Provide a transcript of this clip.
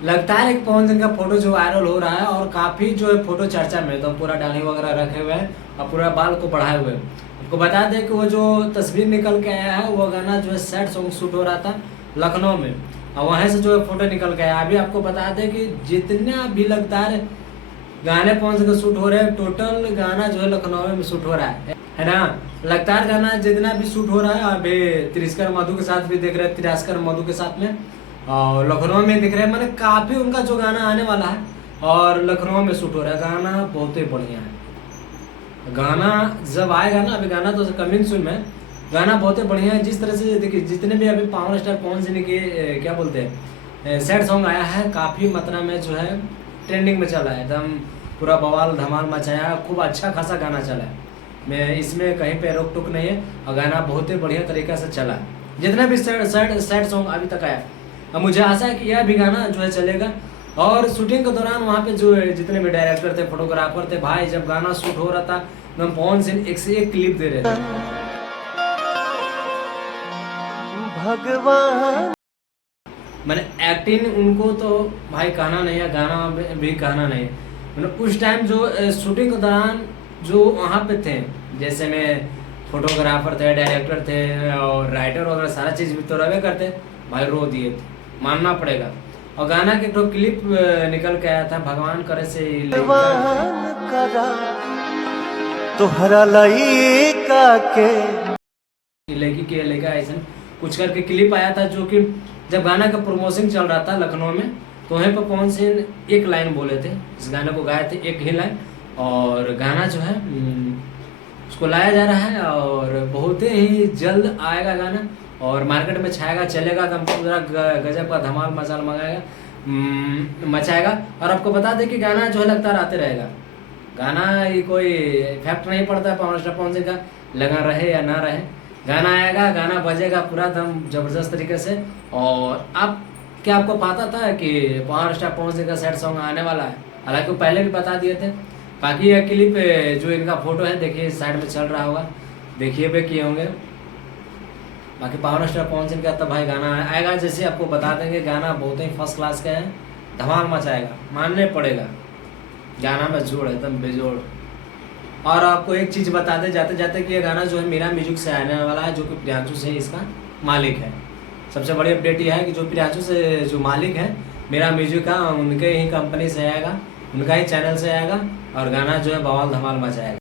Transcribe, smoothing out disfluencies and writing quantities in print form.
लगातार एक पवन सिंह का फोटो जो वायरल हो रहा है और काफी जो है फोटो चर्चा में, तो पूरा दाढ़ी वगैरह रखे हुए हैं और पूरा बाल को बढ़ाए हुए हैं। आपको बता दें कि वो जो तस्वीर निकल के आया है वो गाना जो है सैड सॉन्ग शूट हो रहा था लखनऊ में, और वहीं से जो है फोटो निकल के आया। अभी आपको बता दें कि जितना भी लगातार गाने पवन सिंह के शूट हो रहे हैं, टोटल गाना जो है लखनऊ में शूट हो रहा है ना। लगातार गाना जितना भी शूट हो रहा है, अभी तिरस्कर मधु के साथ भी देख रहे हैं, तिरस्कर मधु के साथ में और लखनऊ में दिख रहे हैं। मैंने काफी उनका जो गाना आने वाला है और लखनऊ में शूट हो रहा है। गाना बहुत ही बढ़िया है। गाना जब आएगा ना, अभी गाना तो कमिंग सून में, गाना बहुत ही बढ़िया है। जिस तरह से देखिए, जितने भी अभी पावर स्टार पवन सिंह के क्या बोलते हैं सैड सॉन्ग आया है, काफी मात्रा में जो है ट्रेंडिंग में चला है, एकदम पूरा बवाल धमाल मचाया, खूब अच्छा खासा गाना चला है। मैं इसमें कहीं पे रोक टोक नहीं है और गाना बहुत ही बढ़िया तरीके से चला। जितना भी सैड सॉन्ग अभी तक आया, अब मुझे आशा है कि यह भी गाना जो है चलेगा। और शूटिंग के दौरान वहाँ पे जो जितने भी डायरेक्टर थे, फोटोग्राफर थे, भाई जब गाना शूट हो रहा था एकदम पवन सिंह एक से एक क्लिप दे रहे थे। भगवान मैंने एक्टिंग उनको तो भाई कहना नहीं है, गाना भी कहना नहीं है। मतलब उस टाइम जो शूटिंग के दौरान जो वहाँ पे थे, जैसे में फोटोग्राफर थे, डायरेक्टर थे और राइटर वगैरह, सारा चीज़ भी तो रहे करते भाई, रो दिए थे, मानना पड़ेगा। और गाना के तो क्लिप निकल के आया था, भगवान करे से तो हरा लड़का ऐसा कुछ करके क्लिप आया था, जो कि जब गाना का प्रमोशन चल रहा था लखनऊ में, तो वहीं पर पवन सिंह एक लाइन बोले थे, इस गाने को गाए थे एक ही लाइन। और गाना जो है उसको लाया जा रहा है और बहुत ही जल्द आएगा गाना और मार्केट में छाएगा, चलेगा, एकदम पूरा गजब का धमाल मचाल मचाएगा। और आपको बता दें कि गाना जो है लगातार आते रहेगा। गाना ये कोई इफेक्ट नहीं पड़ता है पावर स्टार पवन सिंह का, लगा रहे या ना रहे, गाना आएगा, गाना बजेगा पूरा दम जबरदस्त तरीके से। और आप क्या आपको पता था कि पावर स्टार पवन सिंह का सैड सॉन्ग आने वाला है? हालांकि वो पहले भी बता दिए थे। बाकी यह क्लिप जो इनका फोटो है देखिए साइड में चल रहा होगा, देखिए पे किए होंगे। बाकी पावर स्टार पवन सिंह का तो भाई गाना आएगा, जैसे आपको बता देंगे, गाना बहुत ही फर्स्ट क्लास का है, धमाल मचाएगा, मानने पड़ेगा। गाना में जोड़ एकदम बेजोड़। और आपको एक चीज़ बता दें जाते जाते कि ये गाना जो है मीरा म्यूजिक से आने वाला है, जो कि प्रियांशु से इसका मालिक है। सबसे बड़ी अपडेट यह है कि जो प्रियांशु से जो मालिक है मीरा म्यूजिक का, उनके ही कंपनी से आएगा, उनका ही चैनल से आएगा और गाना जो है बवाल धमाल मचाएगा।